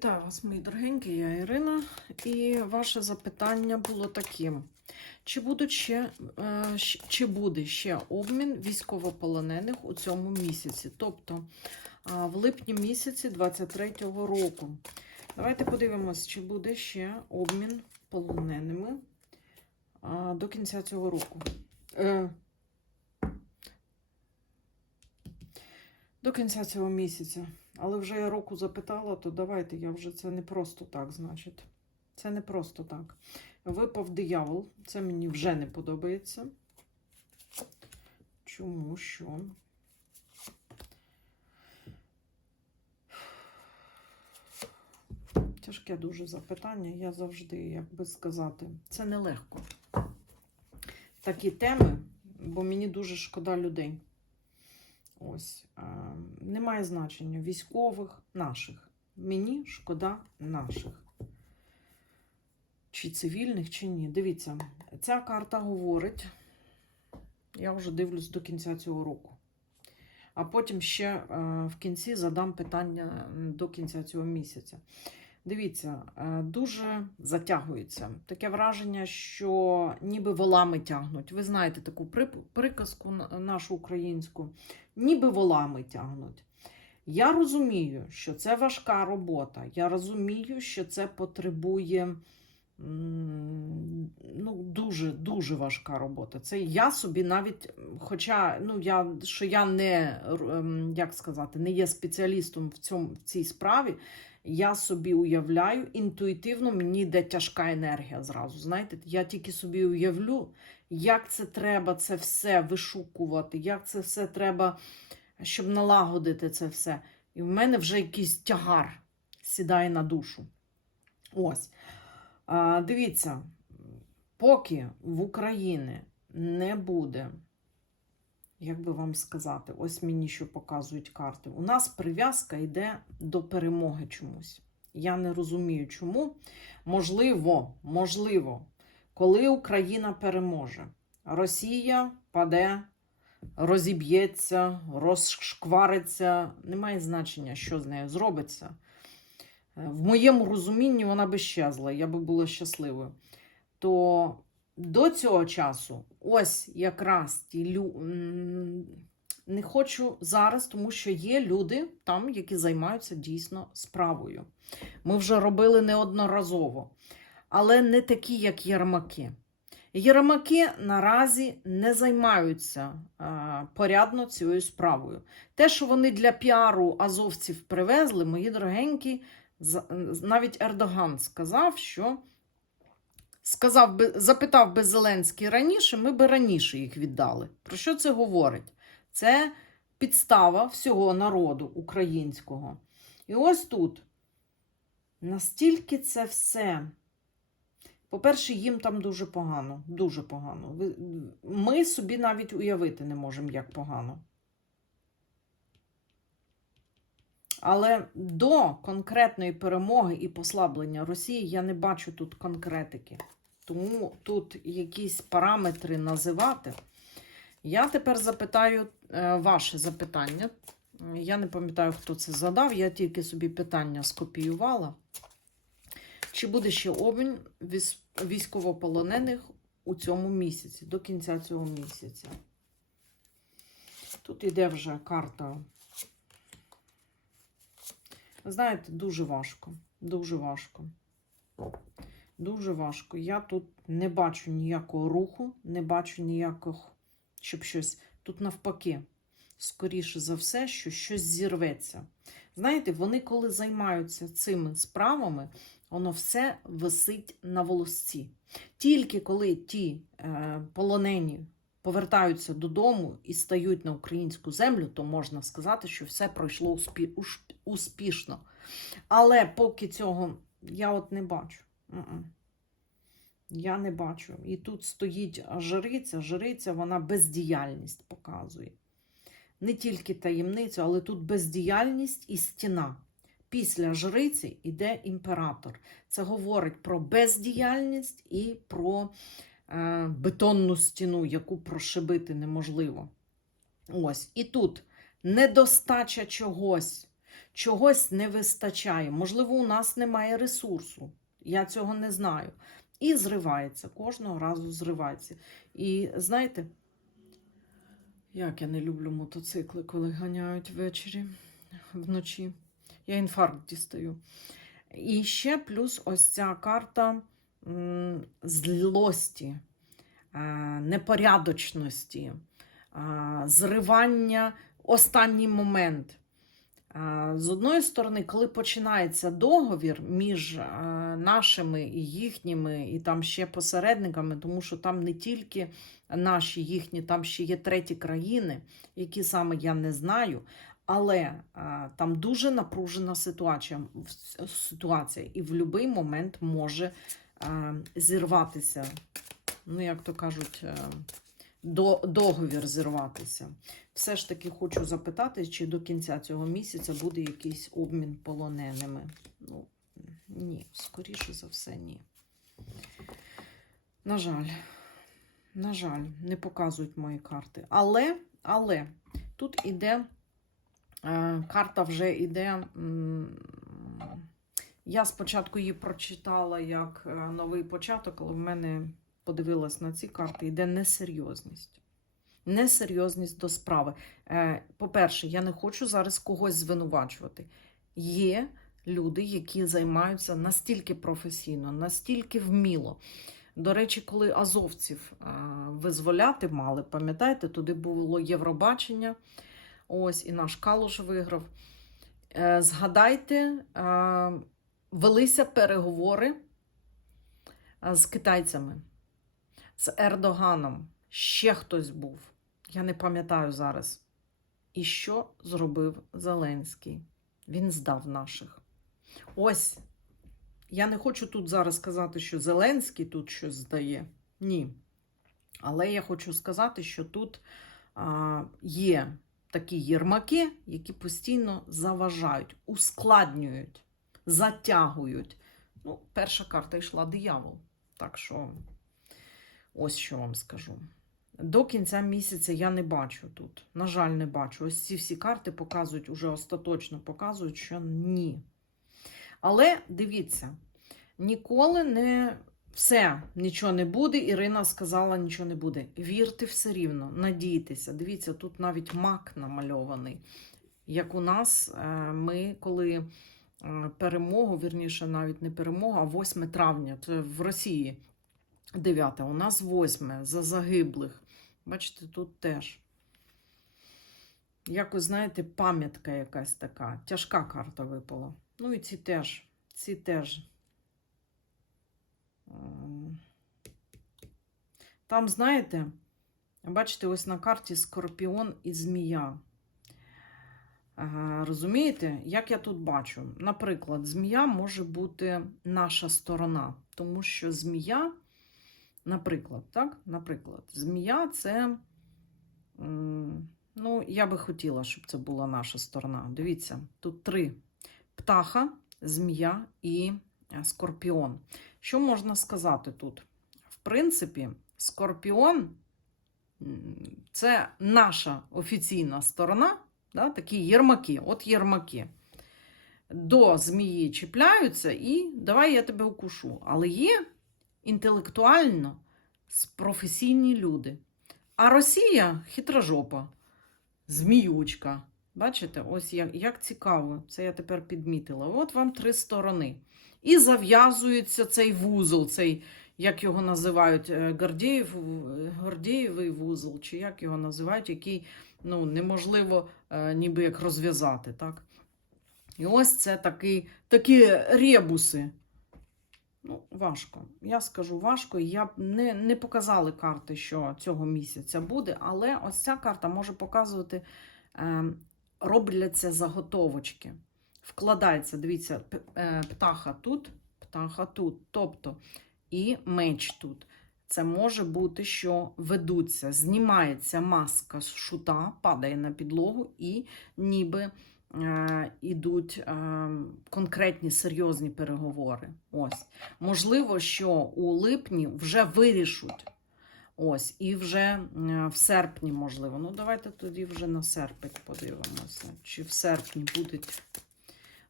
Вітаю вас, мої дорогенькі, я Ірина. І ваше запитання було таким: чи, будуть ще, е, чи буде ще обмін військовополонених у цьому місяці, тобто в липні місяці 23-го року? Давайте подивимось, чи буде ще обмін полоненими до кінця цього року. Е, До кінця цього місяця. Але вже я року запитала, то давайте я вже це не просто так, значить. Це не просто так. Випав диявол. Це мені вже не подобається. Чому що? Тяжке дуже запитання. Я завжди, як би сказати, це нелегко. Такі теми, бо мені дуже шкода людей. Ось. Немає значення військових наших. Мені шкода наших. Чи цивільних, чи ні. Дивіться, ця карта говорить, я вже дивлюсь до кінця цього року. А потім ще е, в кінці задам питання до кінця цього місяця. Дивіться, е, дуже затягується. Таке враження, що ніби волами тягнуть. Ви знаєте таку приказку на- нашу українську, ніби волами тягнуть. Я розумію, що це важка робота. Я розумію, що це потребує ну, дуже, дуже важка робота. Це я собі навіть, хоча ну, я, що я не, ем, як сказати, не є спеціалістом в, цьому, в цій справі, я собі уявляю, інтуїтивно мені йде тяжка енергія зразу. Знаєте, я тільки собі уявлю, як це треба це все вишукувати, як це все треба, щоб налагодити це все. І в мене вже якийсь тягар сідає на душу. Ось. А, дивіться, поки в Україні не буде, як би вам сказати, ось мені що показують карти. У нас прив'язка йде до перемоги чомусь. Я не розумію, чому. Можливо, можливо, коли Україна переможе, Росія паде, розіб'ється, розшквариться, немає значення, що з нею зробиться. Е, В моєму розумінні вона би щезла, я би була щасливою. То до цього часу, ось якраз ті лю... не хочу зараз, тому що є люди там, які займаються дійсно справою. Ми вже робили неодноразово, але не такі, як Єрмаки. Єрмаки наразі не займаються а, порядно цією справою. Те, що вони для піару азовців привезли, мої дорогенькі, навіть Ердоган сказав, що сказав би, запитав би Зеленський раніше, ми би раніше їх віддали. Про що це говорить? Це підстава всього народу українського. І ось тут настільки це все. По-перше, їм там дуже погано, дуже погано. Ми собі навіть уявити не можемо, як погано. Але до конкретної перемоги і послаблення Росії я не бачу тут конкретики. Тому тут якісь параметри називати. Я тепер запитаю е, ваше запитання. Я не пам'ятаю, хто це задав, я тільки собі питання скопіювала. Чи буде ще обмін військовополонених у цьому місяці, до кінця цього місяця? Тут іде вже карта. Знаєте, дуже важко. Дуже важко. Дуже важко. Я тут не бачу ніякого руху, не бачу ніякого, щоб щось. Тут навпаки, скоріше за все, що щось зірветься. Знаєте, вони, коли займаються цими справами, воно все висить на волосці. Тільки коли ті е, полонені повертаються додому і стають на українську землю, то можна сказати, що все пройшло успі- успішно. Але поки цього я от не бачу. Я не бачу. І тут стоїть жриця, жриця, вона бездіяльність показує. Не тільки таємницю, але тут бездіяльність і стіна. Після жриці йде імператор. Це говорить про бездіяльність і про е, бетонну стіну, яку прошибити неможливо. Ось. І тут недостача чогось, чогось не вистачає. Можливо, у нас немає ресурсу. Я цього не знаю. І зривається, кожного разу зривається. І знаєте, як я не люблю мотоцикли, коли ганяють ввечері, вночі. Я інфаркт дістаю. І ще плюс ось ця карта злості, е, непорядочності, е, зривання останній момент. З одної сторони, коли починається договір між нашими і їхніми, і там ще посередниками, тому що там не тільки наші, їхні, там ще є треті країни, які саме я не знаю. Але там дуже напружена ситуація, ситуація і в будь-який момент може зірватися. Ну, як то кажуть, е, до, договір зірватися. Все ж таки хочу запитати, чи до кінця цього місяця буде якийсь обмін полоненими. Ну, ні, скоріше за все, ні. На жаль, на жаль, не показують мої карти. Але, але тут іде е, карта вже іде. м, Я спочатку її прочитала як е, новий початок, але в мене подивилась на ці карти, йде несерйозність. Несерйозність до справи. Е, По-перше, я не хочу зараз когось звинувачувати. Є люди, які займаються настільки професійно, настільки вміло. До речі, коли азовців е, визволяти мали, пам'ятаєте, туди було Євробачення. Ось і наш Калуш виграв. Е, Згадайте, велися переговори з китайцями, з Ердоганом. Ще хтось був. Я не пам'ятаю зараз. І що зробив Зеленський? Він здав наших. Ось. Я не хочу тут зараз сказати, що Зеленський тут щось здає. Ні. Але я хочу сказати, що тут а, є такі єрмаки, які постійно заважають, ускладнюють, затягують. Ну, перша карта йшла диявол. Так що, ось що вам скажу. До кінця місяця я не бачу тут. На жаль, не бачу. Ось ці всі карти показують, уже остаточно показують, що ні. Але дивіться, ніколи не все, нічого не буде. Ірина сказала, нічого не буде. Вірте все рівно, надійтеся. Дивіться, тут навіть мак намальований. Як у нас, е, ми коли е, перемогу, вірніше, навіть не перемогу, а 8 травня, це в Росії 9, у нас 8 за загиблих. Бачите, тут теж. Якось, знаєте, пам'ятка якась така. Тяжка карта випала. Ну і ці теж. Ці теж. Там, знаєте, бачите, ось на карті скорпіон і змія. Розумієте, як я тут бачу? Наприклад, змія може бути наша сторона, тому що змія, наприклад, так? Наприклад, змія це. Ну, я би хотіла, щоб це була наша сторона. Дивіться, тут три: птаха, змія і е, скорпіон. Що можна сказати тут? В принципі, скорпіон це наша офіційна сторона, да, такі єрмаки. От єрмаки. До змії чіпляються і давай я тебе укушу. Але є інтелектуально професійні люди. А Росія хитрожопа, зміючка. Бачите, ось як, як цікаво, це я тепер підмітила. От вам три сторони. І зав'язується цей вузол, цей, як його називають, е, Гордієв, Гордієвий вузол, чи як його називають, який ну, неможливо е, ніби як розв'язати. так? І ось це такий, такі ребуси. Ну, важко. Я скажу важко. Я не, не показали карти, що цього місяця буде, але ось ця карта може показувати, е, робляться заготовочки. Вкладається, дивіться, е, птаха тут, птаха тут. Тобто і меч тут. Це може бути, що ведуться, знімається маска з шута, падає на підлогу і ніби ідуть е, конкретні серйозні переговори. Ось. Можливо, що у липні вже вирішуть. Ось, і вже е, в серпні, можливо. Ну, давайте тоді вже на серпень подивимося. Чи в серпні будуть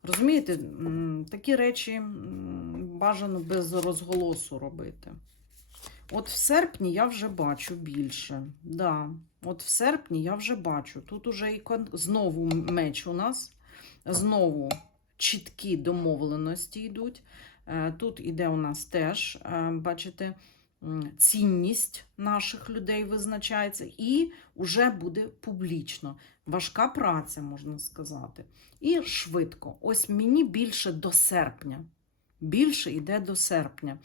Розумієте, такі речі бажано без розголосу робити. От в серпні я вже бачу більше. Да. От в серпні я вже бачу. Тут уже і кон... знову меч у нас, знову чіткі домовленості йдуть. Е, Тут іде у нас теж, е, бачите, цінність наших людей визначається, і вже буде публічно. Важка праця, можна сказати. І швидко. Ось мені більше до серпня. Більше йде до серпня.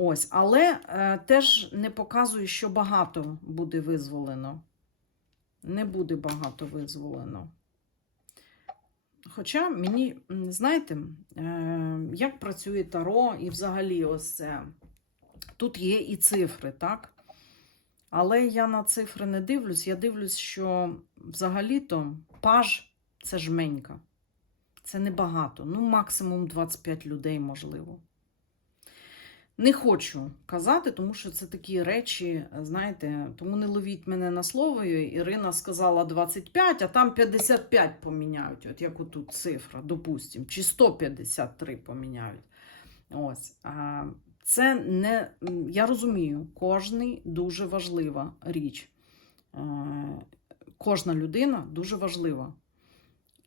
Ось, але е, теж не показує, що багато буде визволено. Не буде багато визволено. Хоча мені, знаєте, е, як працює Таро і взагалі ось це. Тут є і цифри, так? Але я на цифри не дивлюсь. Я дивлюсь, що взагалі-то паж це жменька. Це небагато. Ну, максимум 25 людей, можливо. Не хочу казати, тому що це такі речі, знаєте, тому не ловіть мене на слово. Ірина сказала 25, а там 55 поміняють, от як отут цифра, допустимо, чи 153 поміняють. Ось. Це не. Я розумію, кожний дуже важлива річ. Кожна людина дуже важлива.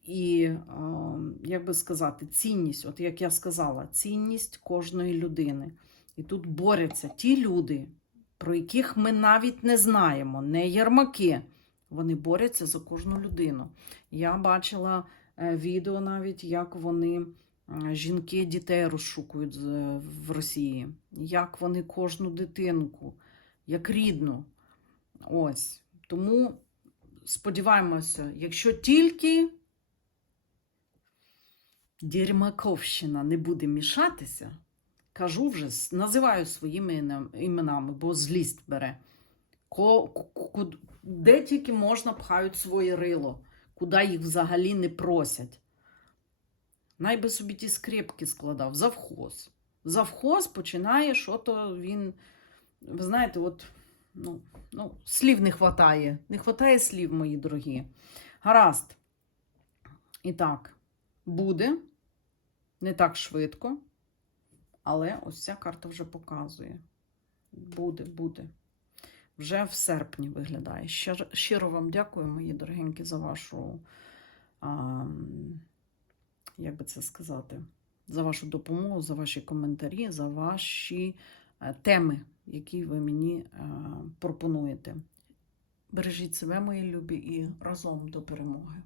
І, як би сказати, цінність, от як я сказала, цінність кожної людини. І тут борються ті люди, про яких ми навіть не знаємо, не ярмаки. Вони борються за кожну людину. Я бачила е, відео навіть, як вони, е, жінки дітей розшукують в Росії, як вони кожну дитинку, як рідну. Ось. Тому сподіваємося, якщо тільки Дерьмаковщина не буде мішатися, кажу вже, називаю своїми іменами, бо злість бере. Де тільки можна пхають своє рило, куди їх взагалі не просять. Най би собі ті скрепки складав, завхоз. Завхоз починає, що то він, ви знаєте, от, ну, ну, слів не хватає. Не хватає слів, мої дорогі. Гаразд. І так, буде. Не так швидко. Але ось ця карта вже показує. Буде, буде. Вже в серпні виглядає. Щиро, вам дякую, мої дорогенькі, за вашу, а, як би це сказати, за вашу допомогу, за ваші коментарі, за ваші е, теми, які ви мені е, пропонуєте. Бережіть себе, мої любі, і разом до перемоги.